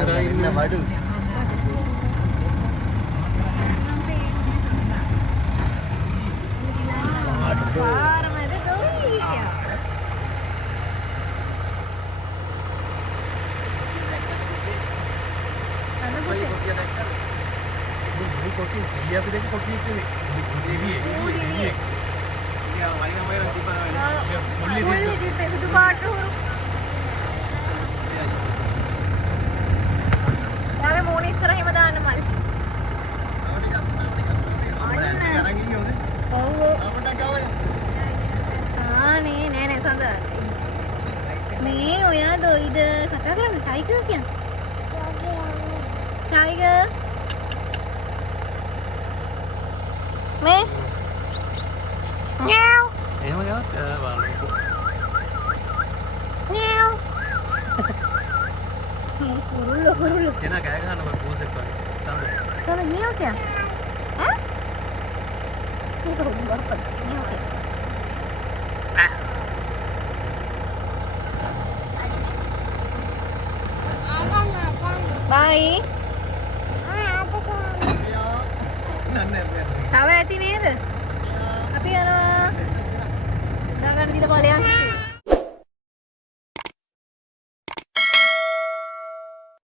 ඉන්න වඩු. පාරමද ගොවියා. කොයි කොටිය දැක්කද? මේ කොටිය ගිය අපි දැක්ක කොටිය කියන්නේ. දෙවියෙක්. යා වයින් වයින් දීපනවා. මුල්ලි දීපේ සුදු පාට හොරු. යාගේ මූණ ඉස්සරහින්ම දාන්න මල්. ඔව්. නේ නෑ සඳ. මේ ඔයා දොයිද කතා කරන්නේ ටයිගර් කියන්නේ. Tiger. Me. Meow. එහෙම ගියොත් බලන්න. Meow. Gurullo. කෙනා කෑ ගහනවා පූසෙක් වගේ. තමයි. Sana meow क्या? Hah? Ini kalau buat apa? Meow क्या? Bye. Tahu ඇති නේද?